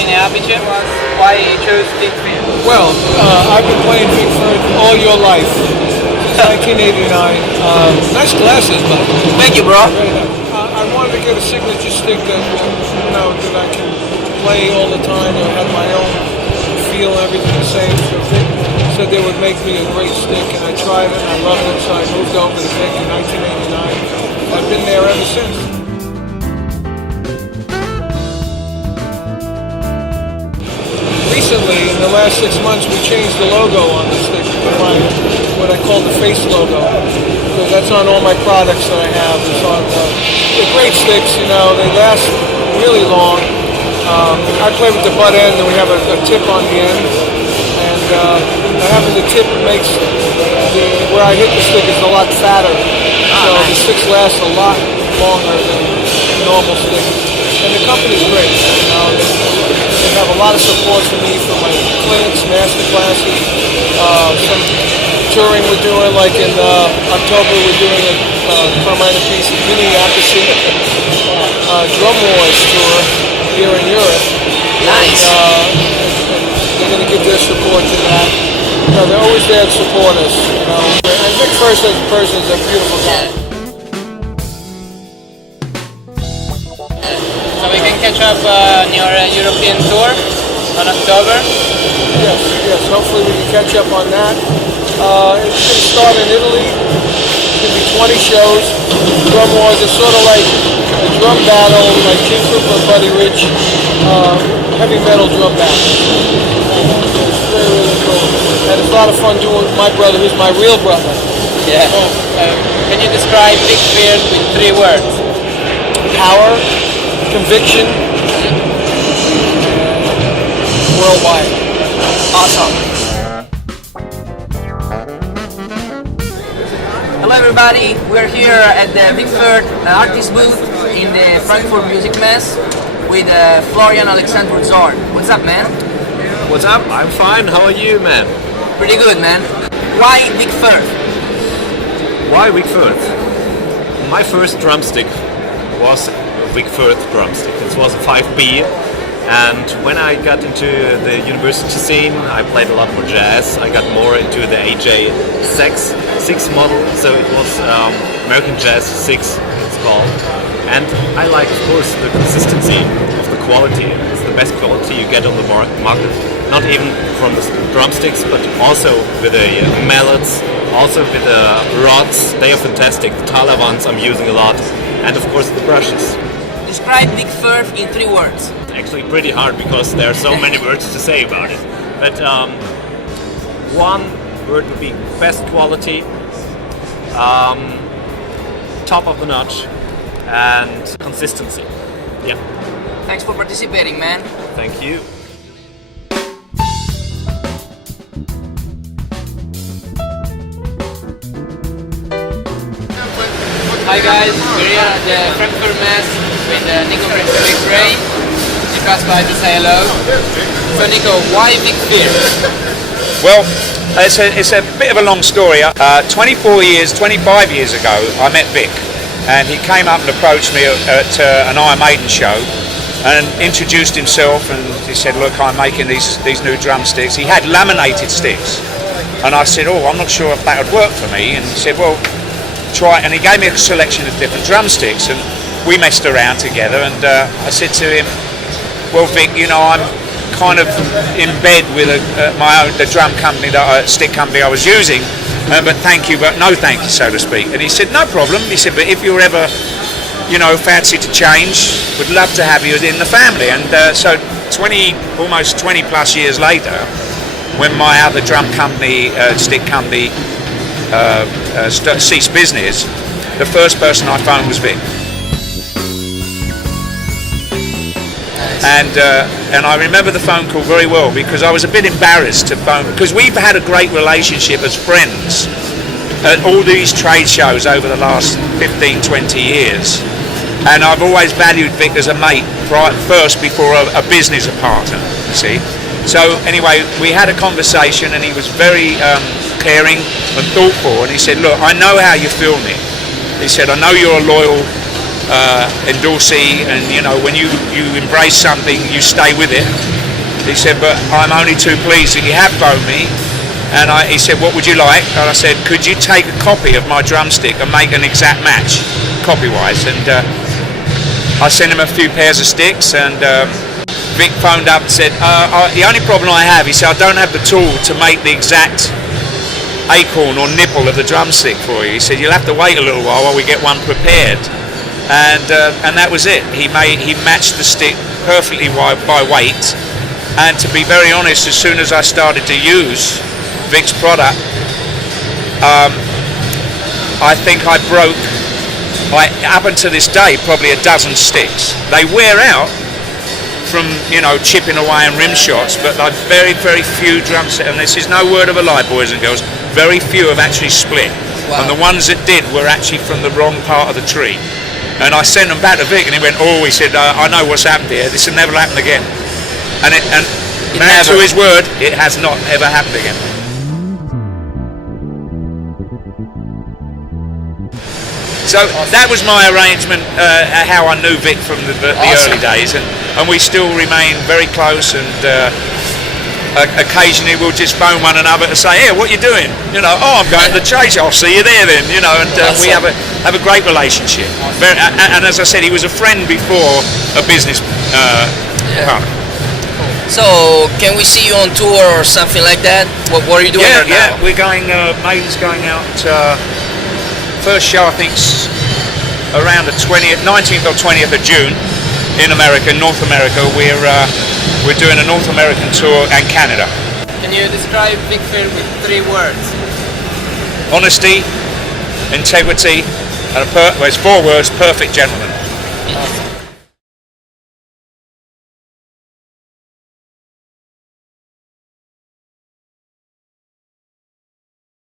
Carmine Appice. Why you chose Vic Firth? Well, I've been playing Vic Firth all your life, since 1989. Nice glasses, but Thank you, bro. I wanted to get a signature stick that, that I can play all the time and have my own feel, everything the same. So Vic said they would make me a great stick, and I tried it, and I loved it, so I moved over to Vic in 1989. I've been there ever since. Recently, in the last 6 months, we changed the logo on the stick to what I call the face logo. So that's on all my products that I have. It's on they're great sticks, they last really long. I play with the butt end, and we have a tip on the end. And having the tip makes where I hit the stick is a lot fatter. So the sticks last a lot longer than normal sticks. And the company's great. They have a lot of support for me for my clinics, master classes, some touring we're doing, like in October we're doing a Carmine Appice, Appice Drum Wars tour here in Europe. Nice. And they're going to give their support to that. They're always there to support us. And Vic Firth as a person is a beautiful guy. So we can catch up on your European tour on October? Yes, hopefully we can catch up on that. It's going to start in Italy. It's going to be 20 shows. Drum Wars is sort of like a drum battle, like Jim Cooper and Buddy Rich, heavy metal drum battle. It's very, really cool. And it's a lot of fun doing with my brother, who's my real brother. Yeah. Can you describe Vic Firth with 3 words? Power, conviction, worldwide. Awesome. Hello everybody, we're here at the Vic Firth artist booth in the Frankfurt Musik Messe with Florian Alexandru-Zorn. What's up, man? What's up? I'm fine. How are you, man? Pretty good, man. Why Vic Firth? Why Vic Firth? My first drumstick was a Vic Firth drumstick. It was a 5B, and when I got into the university scene, I played a lot more jazz. I got more into the AJ6 model, so it was American Jazz 6, it's called. And I like, of course, the consistency of the quality. It's the best quality you get on the market, not even from the drumsticks, but also with the mallets, also with the rods. They are fantastic. The Thaler ones I'm using a lot, and of course the brushes. Describe Vic Firth in 3 words. It's actually pretty hard because there are so many words to say about it. But one word would be best quality, top of the notch, and consistency. Yeah. Thanks for participating, man. Thank you. Hi guys, we're here at the Frankfurt Messe with Nicko from McBrain. You passed by to say hello. So Nicko, why Vic Firth? Well, it's a bit of a long story. 25 years ago, I met Vic, and he came up and approached me at an Iron Maiden show and introduced himself, and he said, look, I'm making these new drumsticks. He had laminated sticks, and I said, oh, I'm not sure if that would work for me, and he said, well, try it. And he gave me a selection of different drumsticks, and we messed around together, and I said to him, well, Vic, I'm kind of in bed with the drum company, stick company I was using, but thank you, but no thank you, so to speak. And he said, no problem. He said, but if you're ever, fancy to change, would love to have you in the family. And so almost 20 plus years later, when my other drum company, stick company, ceased business, the first person I phoned was Vic. And I remember the phone call very well because I was a bit embarrassed to phone, because we've had a great relationship as friends at all these trade shows over the last 15, 20 years. And I've always valued Vic as a mate first before a business partner, you see. So anyway, we had a conversation, and he was very caring and thoughtful, and he said, look, I know how you feel, Nick. He said, I know you're a loyal endorsee, and you know, when you embrace something, you stay with it. He said, but I'm only too pleased that you have phoned me. And he said, what would you like? And I said, could you take a copy of my drumstick and make an exact match, copy-wise? And I sent him a few pairs of sticks, and Vic phoned up and said, the only problem I have, he said, I don't have the tool to make the exact acorn or nipple of the drumstick for you. He said, you'll have to wait a little while we get one prepared. And that was it. He matched the stick perfectly by weight. And to be very honest, as soon as I started to use Vic's product, I think I broke, up until this day, probably a dozen sticks. They wear out from, you know, chipping away and rim shots, but like very, very few drums, and this is no word of a lie, boys and girls, very few have actually split. Wow. And the ones that did were actually from the wrong part of the tree. And I sent them back to Vic, and he went, oh, he said, I know what's happened here, this will never happen again. And man to his word, it has not ever happened again. So that was my arrangement, how I knew Vic from the Awesome. early days, and we still remain very close, and occasionally we'll just phone one another to say, hey, what you doing? You know, oh, I'm going to the chase, I'll see you there then, you know, and we have a great relationship. And as I said, he was a friend before a business partner. So, can we see you on tour or something like that? What are you doing right now? Yeah, we're going, Maiden's going out, first show I think's around the 19th or 20th of June in America, North America. We're doing a North American tour and Canada. Can you describe VicFirth with 3 words? Honesty, integrity, and it's 4 words, perfect gentleman.